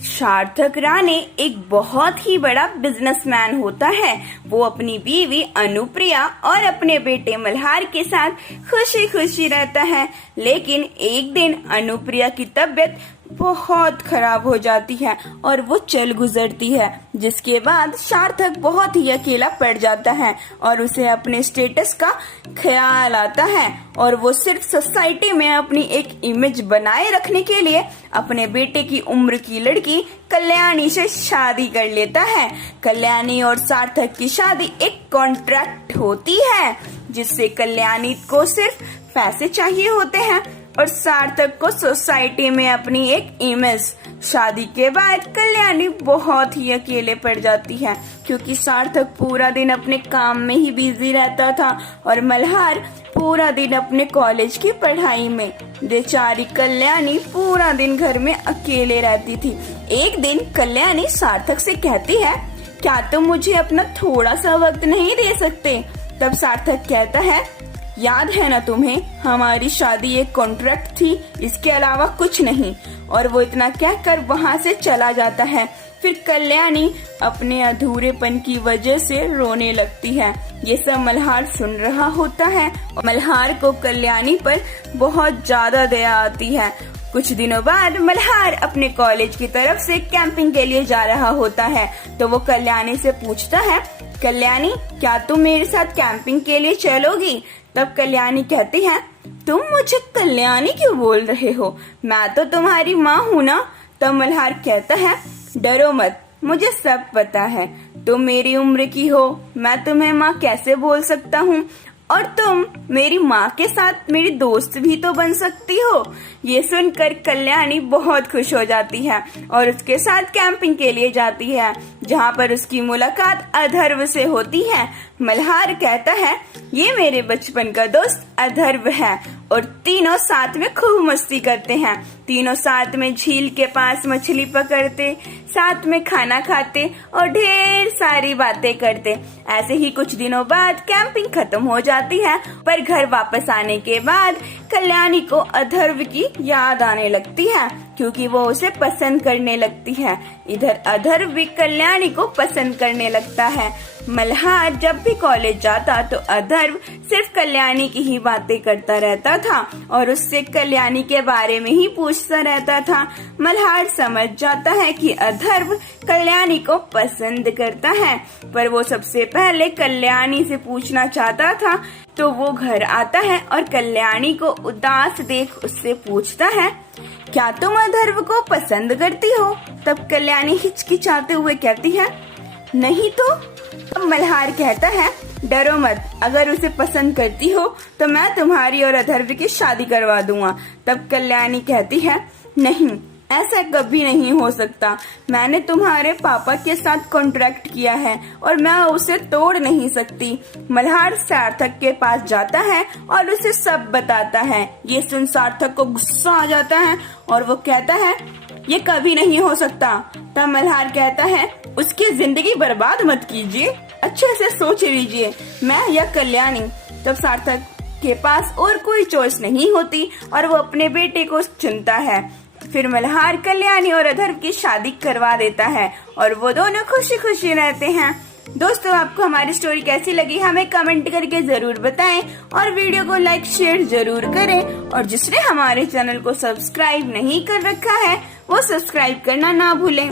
सार्थक राणे एक बहुत ही बड़ा बिजनेसमैन होता है। वो अपनी बीवी अनुप्रिया और अपने बेटे मल्हार के साथ खुशी खुशी रहता है। लेकिन एक दिन अनुप्रिया की तबीयत बहुत खराब हो जाती है और वो चल गुजरती है, जिसके बाद सार्थक बहुत ही अकेला पड़ जाता है और उसे अपने स्टेटस का ख्याल आता है और वो सिर्फ सोसाइटी में अपनी एक इमेज बनाए रखने के लिए अपने बेटे की उम्र की लड़की कल्याणी से शादी कर लेता है। कल्याणी और सार्थक की शादी एक कॉन्ट्रैक्ट होती है, जिससे कल्याणी को सिर्फ पैसे चाहिए होते हैं और सार्थक को सोसाइटी में अपनी एक इमेज। शादी के बाद कल्याणी बहुत ही अकेले पड़ जाती है, क्योंकि सार्थक पूरा दिन अपने काम में ही बिजी रहता था और मल्हार पूरा दिन अपने कॉलेज की पढ़ाई में। बेचारी कल्याणी पूरा दिन घर में अकेले रहती थी। एक दिन कल्याणी सार्थक से कहती है, क्या तुम मुझे अपना थोड़ा सा वक्त नहीं दे सकते? तब सार्थक कहता है, याद है ना तुम्हें, हमारी शादी एक कॉन्ट्रैक्ट थी, इसके अलावा कुछ नहीं। और वो इतना कहकर वहाँ से चला जाता है। फिर कल्याणी अपने अधूरेपन की वजह से रोने लगती है। ये सब मल्हार सुन रहा होता है और मल्हार को कल्याणी पर बहुत ज्यादा दया आती है। कुछ दिनों बाद मल्हार अपने कॉलेज की तरफ से कैंपिंग के लिए जा रहा होता है, तो वो कल्याणी से पूछता है, कल्याणी क्या तुम मेरे साथ कैंपिंग के लिए चलोगी? तब कल्याणी कहती है, तुम मुझे कल्याणी क्यों बोल रहे हो? मैं तो तुम्हारी माँ हूँ ना। तब मल्हार कहता है, डरो मत, मुझे सब पता है। तुम मेरी उम्र की हो, मैं तुम्हें माँ कैसे बोल सकता हूँ? और तुम मेरी माँ के साथ मेरी दोस्त भी तो बन सकती हो। ये सुनकर कल्याणी बहुत खुश हो जाती है और उसके साथ कैंपिंग के लिए जाती है, जहाँ पर उसकी मुलाकात अधर्व से होती है। मल्हार कहता है, ये मेरे बचपन का दोस्त अधर्व है और तीनों साथ में खूब मस्ती करते हैं। तीनों साथ में झील के पास मछली पकड़ते, साथ में खाना खाते और ढेर सारी बातें करते। ऐसे ही कुछ दिनों बाद कैंपिंग खत्म हो जाती है, पर घर वापस आने के बाद कल्याणी को अधर्व की याद आने लगती है, क्योंकि वो उसे पसंद करने लगती है। इधर अधर्व भी कल्याणी को पसंद करने लगता है। मल्हार जब भी कॉलेज जाता तो अधर्व सिर्फ कल्याणी की ही बातें करता रहता था और उससे कल्याणी के बारे में ही पूछता रहता था। मल्हार समझ जाता है कि अधर्व कल्याणी को पसंद करता है, पर वो सबसे पहले कल्याणी से पूछना चाहता था। तो वो घर आता है और कल्याणी को उदास देख उससे पूछता है, क्या तुम अधर्व को पसंद करती हो? तब कल्याणी हिचकिचाते हुए कहती है, नहीं तो। तब मल्हार कहता है, डरो मत, अगर उसे पसंद करती हो तो मैं तुम्हारी और अधर्व की शादी करवा दूंगा। तब कल्याणी कहती है, नहीं, ऐसा कभी नहीं हो सकता। मैंने तुम्हारे पापा के साथ कॉन्ट्रैक्ट किया है और मैं उसे तोड़ नहीं सकती। मल्हार सार्थक के पास जाता है और उसे सब बताता है। ये सुन सार्थक को गुस्सा आ जाता है और वो कहता है, ये कभी नहीं हो सकता। तब मल्हार कहता है, उसकी जिंदगी बर्बाद मत कीजिए, अच्छे से सोच लीजिए, मैं या कल्याणी। तब सार्थक के पास और कोई चॉइस नहीं होती और वो अपने बेटे को चुनता है। फिर मल्हार कल्याणी और अधर्व की शादी करवा देता है और वो दोनों खुशी खुशी रहते हैं। दोस्तों, आपको हमारी स्टोरी कैसी लगी हमें कमेंट करके जरूर बताएं और वीडियो को लाइक शेयर जरूर करें। और जिसने हमारे चैनल को सब्सक्राइब नहीं कर रखा है वो सब्सक्राइब करना ना भूलें।